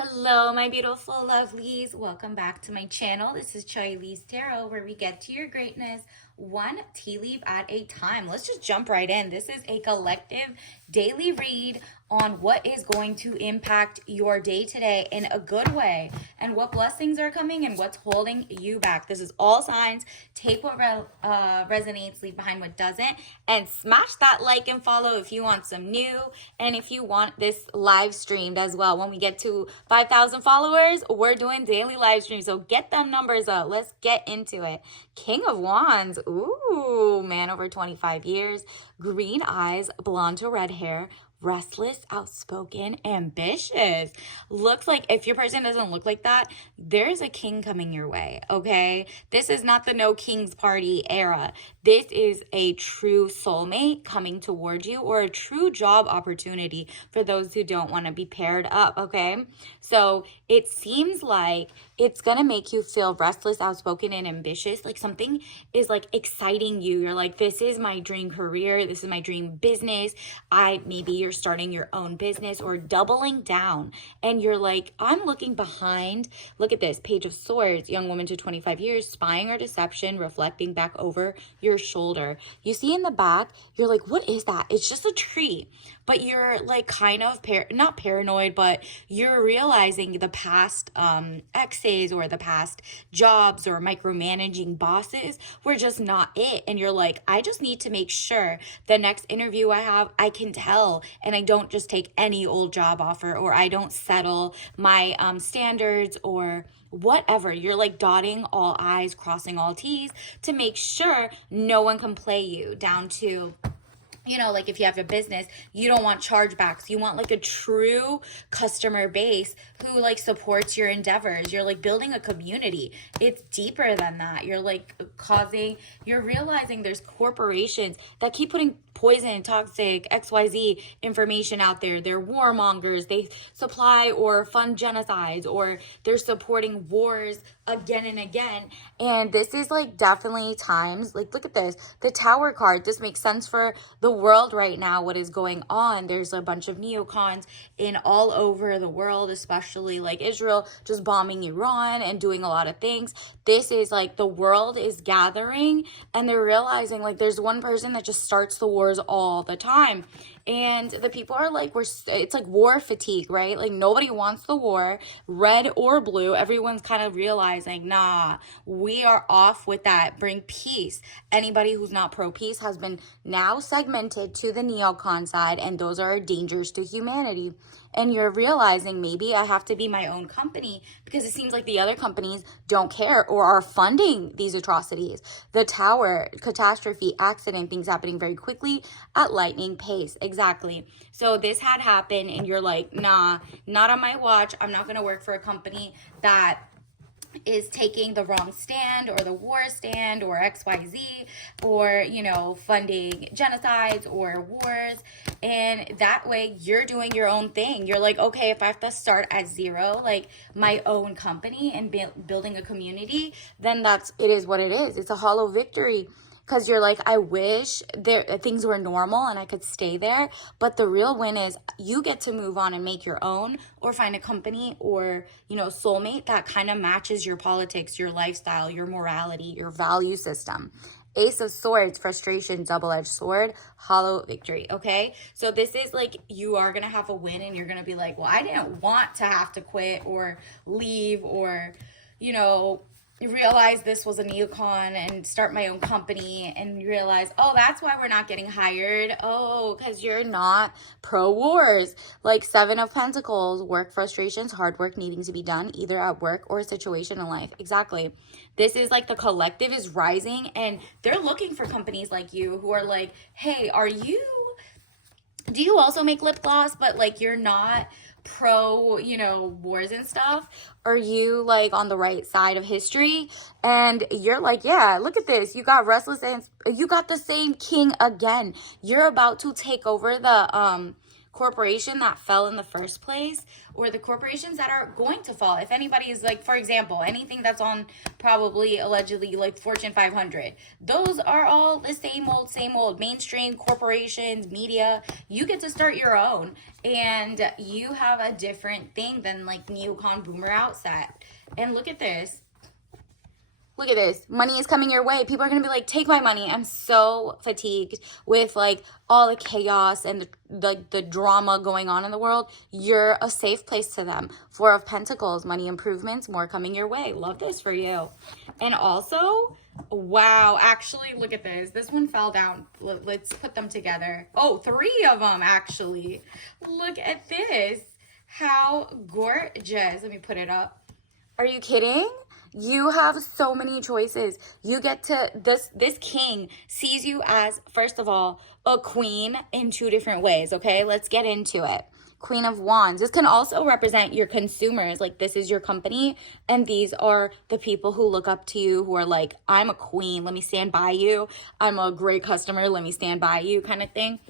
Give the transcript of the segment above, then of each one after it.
Hello, my beautiful lovelies. Welcome back to my channel. This is Charlie's Tarot, where we get to your greatness one tea leaf at a time. Let's just jump right in. This is a collective daily read on what is going to impact your day today in a good way and what blessings are coming and what's holding you back. This is all signs. Take what resonates, leave behind what doesn't, and smash that like and follow if you want some new and if you want this live streamed as well. When we get to 5,000 followers, we're doing daily live streams, so get them numbers up. Let's get into it. King of Wands. Ooh, man over 25 years, green eyes, blonde to red hair, restless, outspoken, ambitious. Looks like if your person doesn't look like that, there's a king coming your way, okay? This is not the no kings party era. This is a true soulmate coming towards you, or a true job opportunity for those who don't want to be paired up, okay? So it seems like it's going to make you feel restless, outspoken, and ambitious. Like something is like exciting you. You're like, this is my dream career. This is my dream business. Maybe you're starting your own business or doubling down. And you're like, I'm looking behind. Look at this Page of Swords, young woman to 25 years, spying or deception, reflecting back over your shoulder. You see in the back, you're like, what is that? It's just a tree. But you're like kind of, not paranoid, but you're realizing the past exes or the past jobs or micromanaging bosses were just not it. And you're like, I just need to make sure the next interview I have, I can tell, and I don't just take any old job offer, or I don't settle my standards or whatever. You're like dotting all I's, crossing all T's to make sure no one can play you down to, you know, like if you have a business, you don't want chargebacks. You want like a true customer base who like supports your endeavors. You're like building a community. It's deeper than that. You're realizing there's corporations that keep putting poison, toxic, XYZ information out there. They're warmongers. They supply or fund genocides, or they're supporting wars again and again. And this is like definitely times, like look at this, the Tower card. This makes sense for the world right now, what is going on. There's a bunch of neocons in all over the world, especially like Israel just bombing Iran and doing a lot of things. This is like the world is gathering, and they're realizing like there's one person that just starts the wars all the time. And the people are like, it's like war fatigue, right? Like nobody wants the war, red or blue. Everyone's kind of realizing, nah, we are off with that. Bring peace. Anybody who's not pro-peace has been now segmented to the neocon side, and those are dangers to humanity. And you're realizing maybe I have to be my own company because it seems like the other companies don't care or are funding these atrocities. The Tower, catastrophe, accident, things happening very quickly at lightning pace. Exactly. So this had happened, and you're like, nah, not on my watch. I'm not going to work for a company that is taking the wrong stand or the war stand or XYZ, or, you know, funding genocides or wars. And that way you're doing your own thing. You're like, okay, if I have to start at zero, like my own company and building a community, then it is what it is. It's a hollow victory. Because you're like, I wish things were normal and I could stay there. But the real win is you get to move on and make your own, or find a company or, you know, soulmate that kind of matches your politics, your lifestyle, your morality, your value system. Ace of Swords, frustration, double-edged sword, hollow victory, okay? So this is like you are going to have a win, and you're going to be like, well, I didn't want to have to quit or leave or, you know, realize this was a neocon and start my own company, and realize, oh, that's why we're not getting hired. Oh, because you're not pro-wars. Like Seven of Pentacles, work frustrations, hard work needing to be done either at work or a situation in life. Exactly. This is like the collective is rising, and they're looking for companies like you who are like, hey, do you also make lip gloss, but like you're not pro, you know, wars and stuff? Are you like on the right side of history? And you're like, yeah, look at this. You got restless, and you got the same king again. You're about to take over the corporation that fell in the first place, or the corporations that are going to fall. If anybody is like, for example, anything that's on probably allegedly like Fortune 500, those are all the same old mainstream corporations, media. You get to start your own, and you have a different thing than like neocon boomer outset. And look at this. Look at this. Money is coming your way. People are going to be like, take my money. I'm so fatigued with like all the chaos and the drama going on in the world. You're a safe place to them. Four of Pentacles, money improvements, more coming your way. Love this for you. And also, wow, actually, look at this. This one fell down. Let's put them together. Oh, 3 of them, actually. Look at this. How gorgeous. Let me put it up. Are you kidding? You have so many choices. You get to, this king sees you as, first of all, a queen in 2 different ways, okay? Let's get into it. Queen of Wands. This can also represent your consumers. Like, this is your company, and these are the people who look up to you, who are like, I'm a queen, let me stand by you. I'm a great customer, let me stand by you, kind of thing.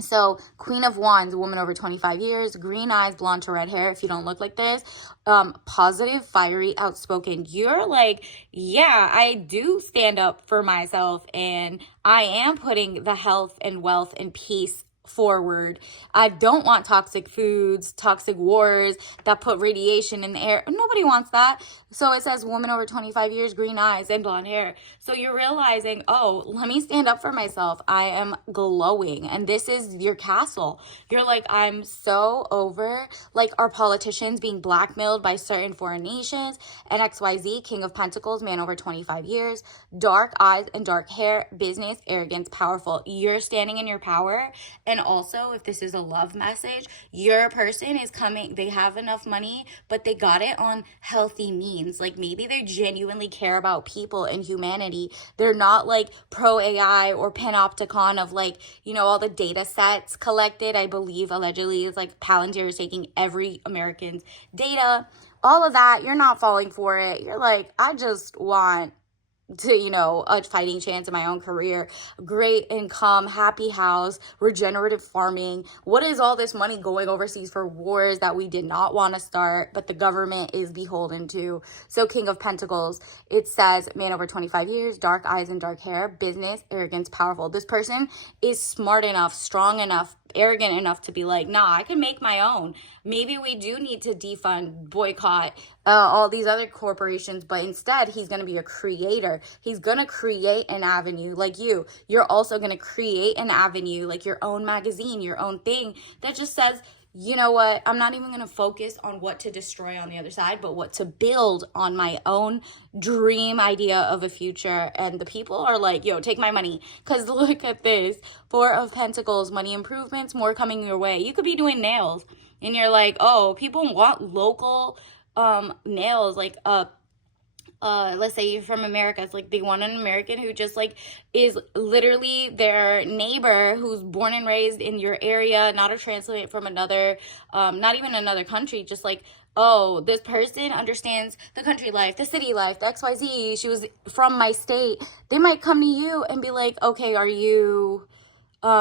So, Queen of Wands, a woman over 25 years, green eyes, blonde to red hair, if you don't look like this, positive, fiery, outspoken. You're like, yeah, I do stand up for myself, and I am putting the health and wealth and peace forward. I don't want toxic foods, toxic wars that put radiation in the air. Nobody wants that. So it says woman over 25 years, green eyes and blonde hair. So you're realizing, oh, let me stand up for myself. I am glowing. And this is your castle. You're like, I'm so over like our politicians being blackmailed by certain foreign nations. And XYZ, King of Pentacles, man over 25 years, dark eyes and dark hair, business, arrogance, powerful. You're standing in your power. And also, if this is a love message, your person is coming, they have enough money, but they got it on healthy means. Like, maybe they genuinely care about people and humanity. They're not like pro AI or panopticon of like, you know, all the data sets collected. I believe allegedly it's like Palantir is taking every American's data. All of that, you're not falling for it. You're like, I just want to, you know, a fighting chance in my own career, great income, happy house, regenerative farming. What is all this money going overseas for wars that we did not want to start, but the government is beholden to? So King of Pentacles, it says man over 25 years, dark eyes and dark hair, business, arrogance, powerful. This person is smart enough, strong enough, arrogant enough to be like, nah, I can make my own. Maybe we do need to defund, boycott all these other corporations, but instead he's going to be a creator. He's going to create an avenue like you. You're also going to create an avenue like your own magazine, your own thing that just says, you know what, I'm not even going to focus on what to destroy on the other side, but what to build on my own dream idea of a future. And the people are like, yo, take my money. Because look at this. 4 of Pentacles, money improvements, more coming your way. You could be doing nails and you're like, oh, people want local nails, like let's say you're from America. It's like they want an American who just like is literally their neighbor who's born and raised in your area, not a transplant from another, not even another country, just like, oh, this person understands the country life, the city life, the XYZ. She was from my state. They might come to you and be like, okay, are you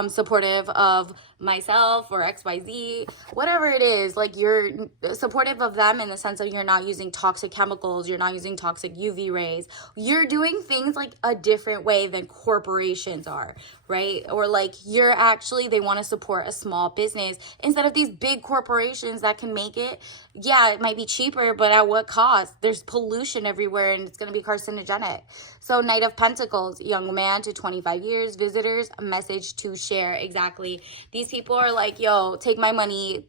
supportive of myself or XYZ, whatever it is, like you're supportive of them in the sense of you're not using toxic chemicals, you're not using toxic UV rays, you're doing things like a different way than corporations are, right? Or like you're actually, they want to support a small business instead of these big corporations that can make it. Yeah, it might be cheaper, but at what cost? There's pollution everywhere and it's going to be carcinogenic. So Knight of Pentacles, young man to 25 years, visitors, a message to share. Exactly. These people are like, yo, take my money.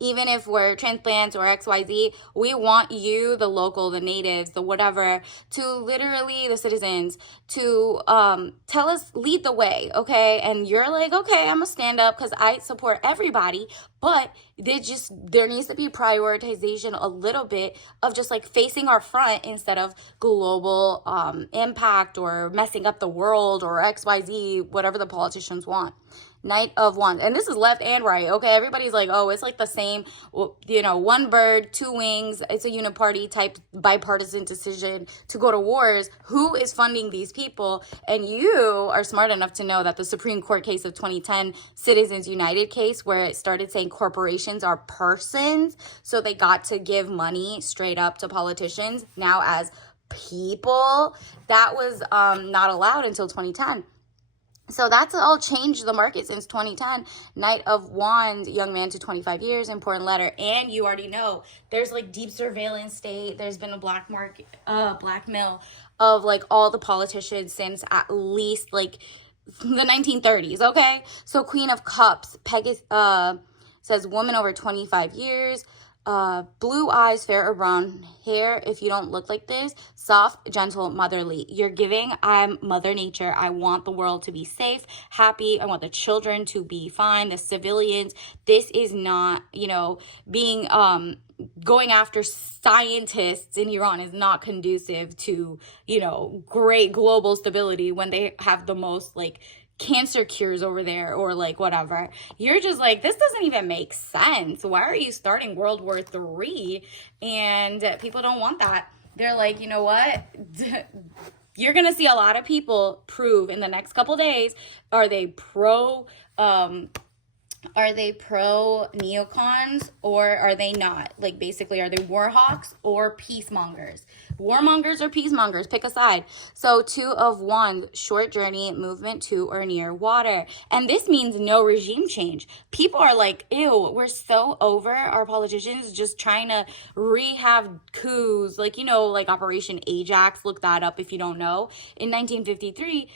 Even if we're transplants or XYZ, we want you, the local, the natives, the whatever, to literally, the citizens, to tell us, lead the way, okay? And you're like, okay, I'm gonna stand up because I support everybody, but there needs to be prioritization a little bit of just like facing our front instead of global impact or messing up the world or XYZ, whatever the politicians want. Knight of Wands. And this is left and right, okay? Everybody's like, oh, it's like the same, you know, one bird, two wings. It's a uniparty type bipartisan decision to go to wars. Who is funding these people? And you are smart enough to know that the Supreme Court case of 2010, Citizens United case, where it started saying corporations are persons, so they got to give money straight up to politicians now as people, that was not allowed until 2010. So that's all changed the market since 2010. Knight of Wands, young man to 25 years, important letter. And you already know there's like deep surveillance state. There's been a blackmail of like all the politicians since at least like the 1930s, okay? So Queen of Cups, says woman over 25 years, blue eyes, fair or brown hair. If you don't look like this, soft, gentle, motherly. You're giving, I'm Mother Nature. I want the world to be safe, happy. I want the children to be fine, the civilians. This is not, you know, being, going after scientists in Iran is not conducive to, you know, great global stability when they have the most, like, cancer cures over there or like whatever. You're just like, this doesn't even make sense. Why are you starting World War III? And people don't want that. They're like, you know what? You're gonna see a lot of people prove in the next couple days, are they pro neocons or are they not? Like, basically, are they war hawks or peacemongers? Warmongers or peacemongers? Pick a side. So Two of Wands, short journey, movement to or near water. And this means no regime change. People are like, ew, we're so over our politicians just trying to rehab coups. Like, you know, like Operation Ajax. Look that up if you don't know. In 1953,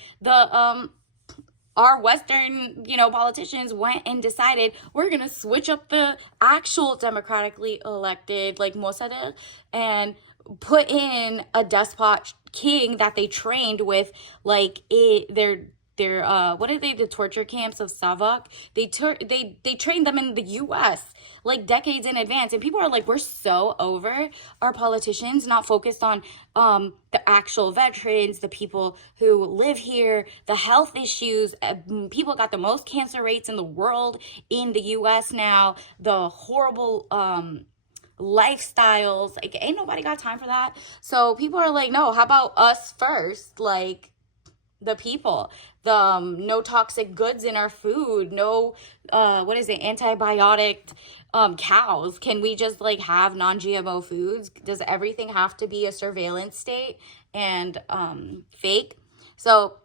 our Western, you know, politicians went and decided we're going to switch up the actual democratically elected, like Mossadegh, and put in a despot king that they trained with, like, their what are they, the torture camps of Savak? They trained them in the U.S. like decades in advance, and people are like, we're so over our politicians not focused on the actual veterans, the people who live here, the health issues. People got the most cancer rates in the world in the U.S. now, the horrible lifestyles. Like, ain't nobody got time for that. So people are like, no, how about us first? Like, the people, the no toxic goods in our food, no antibiotic cows. Can we just like have non-GMO foods? Does everything have to be a surveillance state and fake? So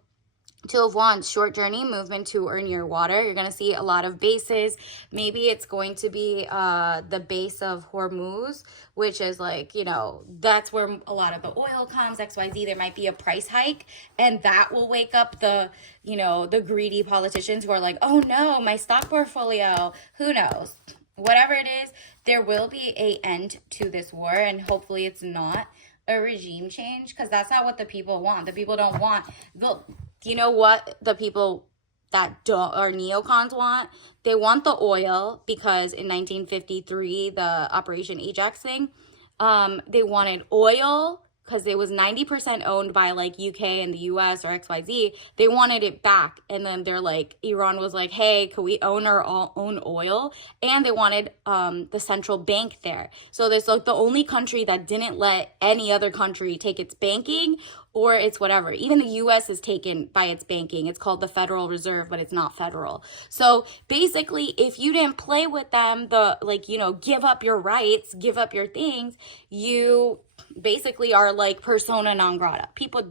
Two of Wands, short journey, movement to or near water. You're going to see a lot of bases. Maybe it's going to be the base of Hormuz, which is like, you know, that's where a lot of the oil comes, XYZ. There might be a price hike, and that will wake up the, you know, the greedy politicians who are like, oh no, my stock portfolio. Who knows? Whatever it is, there will be an end to this war, and hopefully it's not a regime change, because that's not what the people want. The people don't want you know what the people that are neocons want? They want the oil, because in 1953, the Operation Ajax thing, they wanted oil because it was 90% owned by like UK and the US or XYZ. They wanted it back. And then they're like, Iran was like, hey, could we own our own oil? And they wanted the central bank there. So there's like the only country that didn't let any other country take its banking or it's whatever. Even the US is taken by its banking. It's called the Federal Reserve, but it's not federal. So basically, if you didn't play with them, give up your rights, give up your things, you basically are like persona non grata. People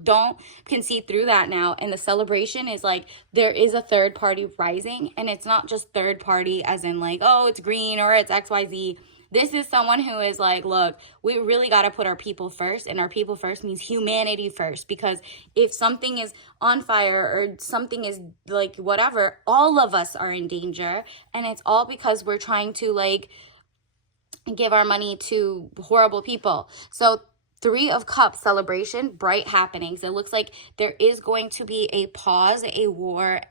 can see through that now. And the celebration is like, there is a third party rising. And it's not just third party as in like, oh, it's green or it's XYZ. This is someone who is like, look, we really got to put our people first. And our people first means humanity first. Because if something is on fire or something is like whatever, all of us are in danger. And it's all because we're trying to like give our money to horrible people. So 3 of Cups, celebration, bright happenings. It looks like there is going to be a pause, a war,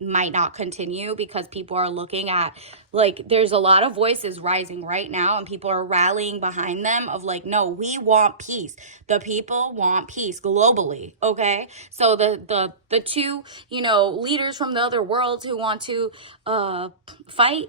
might not continue because people are looking at, like, there's a lot of voices rising right now and people are rallying behind them of like, no, we want peace. The people want peace globally. Okay, so the two, you know, leaders from the other worlds who want to fight,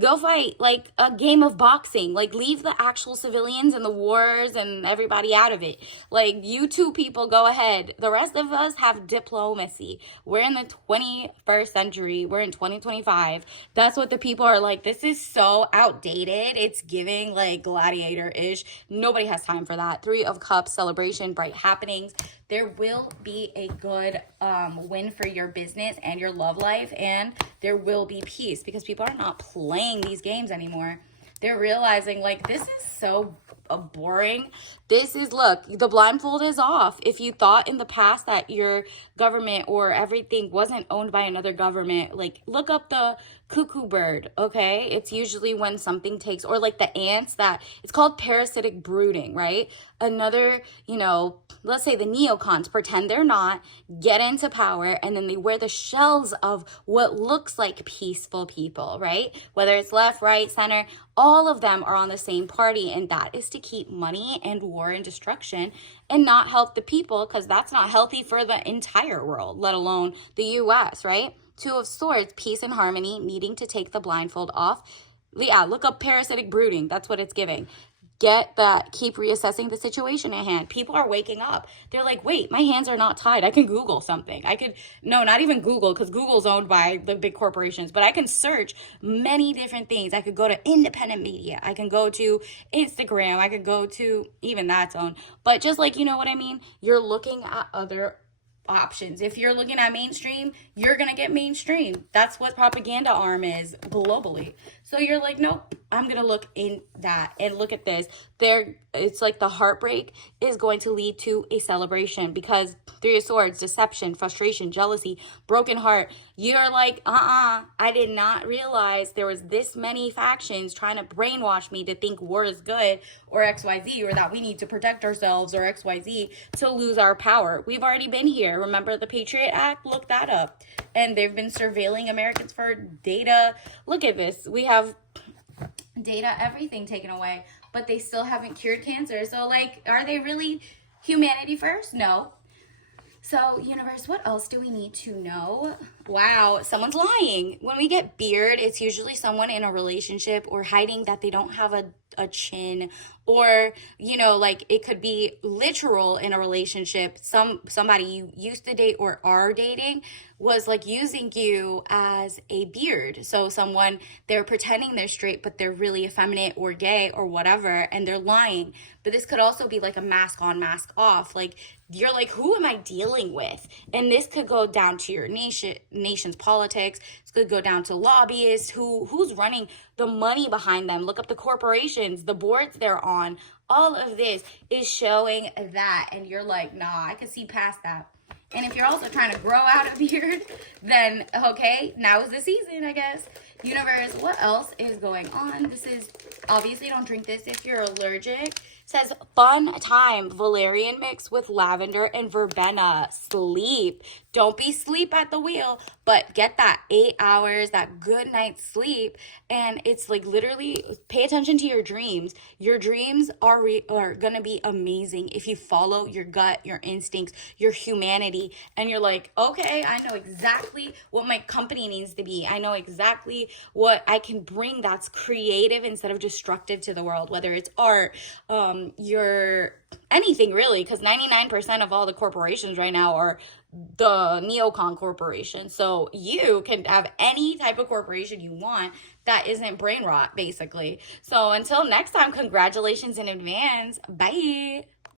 go fight like a game of boxing. Like, leave the actual civilians and the wars and everybody out of it. Like, you two people, go ahead. The rest of us have diplomacy. We're in the 21st century. We're in 2025. That's what the people are like. This is so outdated. It's giving like gladiator-ish. Nobody has time for that. Three of Cups, celebration, bright happenings. There will be a good win for your business and your love life, and there will be peace because people are not playing these games anymore. They're realizing, like, this is so boring. This is, look, the blindfold is off. If you thought in the past that your government or everything wasn't owned by another government, like, look up the cuckoo bird, okay? It's usually when something takes, or like the ants, that it's called parasitic brooding, right? Another, you know, let's say the neocons pretend they're not, get into power, and then they wear the shells of what looks like peaceful people, right? Whether it's left, right, center, all of them are on the same party, and that is to keep money and war and destruction and not help the people, because that's not healthy for the entire world, let alone the US, right? Two of Swords, peace and harmony, needing to take the blindfold off. Yeah, look up parasitic brooding. That's what it's giving. Get that, keep reassessing the situation at hand. People are waking up. They're like, wait, my hands are not tied. I can Google something. No, not even Google, because Google's owned by the big corporations, but I can search many different things. I could go to independent media. I can go to Instagram. I could go to, even that's owned. But just like, you know what I mean? You're looking at other options. If you're looking at mainstream, you're gonna get mainstream. That's what propaganda arm is globally. So you're like, nope, I'm gonna look in that and look at this. It's like the heartbreak is going to lead to a celebration, because Three of Swords, deception, frustration, jealousy, broken heart. You're like, I did not realize there was this many factions trying to brainwash me to think war is good, or XYZ, or that we need to protect ourselves, or XYZ, to lose our power. We've already been here. Remember the Patriot Act? Look that up. And they've been surveilling Americans for data. Look at this. We have data, everything taken away, but they still haven't cured cancer. So, like, are they really humanity first? No. So, universe, what else do we need to know? Wow, someone's lying. When we get beard, it's usually someone in a relationship or hiding that they don't have a chin, or, you know, like, it could be literal in a relationship. Somebody you used to date or are dating was like using you as a beard. So someone, they're pretending they're straight, but they're really effeminate or gay or whatever, and they're lying. But this could also be like a mask on, mask off. Like, you're like, who am I dealing with? And this could go down to your nation's politics. This could go down to lobbyists, who's running the money behind them. Look up the corporations, the boards they're on. All of this is showing that, and you're like, nah, I can see past that. And if you're also trying to grow out a beard, then okay, now is the season, I guess. Universe, what else is going on? This is, obviously don't drink this if you're allergic. It says, fun time, valerian mix with lavender and verbena. Sleep. Don't be sleep at the wheel, but get that 8 hours, that good night's sleep. And it's like, literally, pay attention to your dreams. Your dreams are going to be amazing if you follow your gut, your instincts, your humanity. And you're like, okay, I know exactly what my company needs to be. I know exactly what I can bring that's creative instead of destructive to the world, whether it's art, your anything really, because 99% of all the corporations right now are the neocon corporation. So you can have any type of corporation you want that isn't brain rot, basically. So until next time, congratulations in advance. Bye.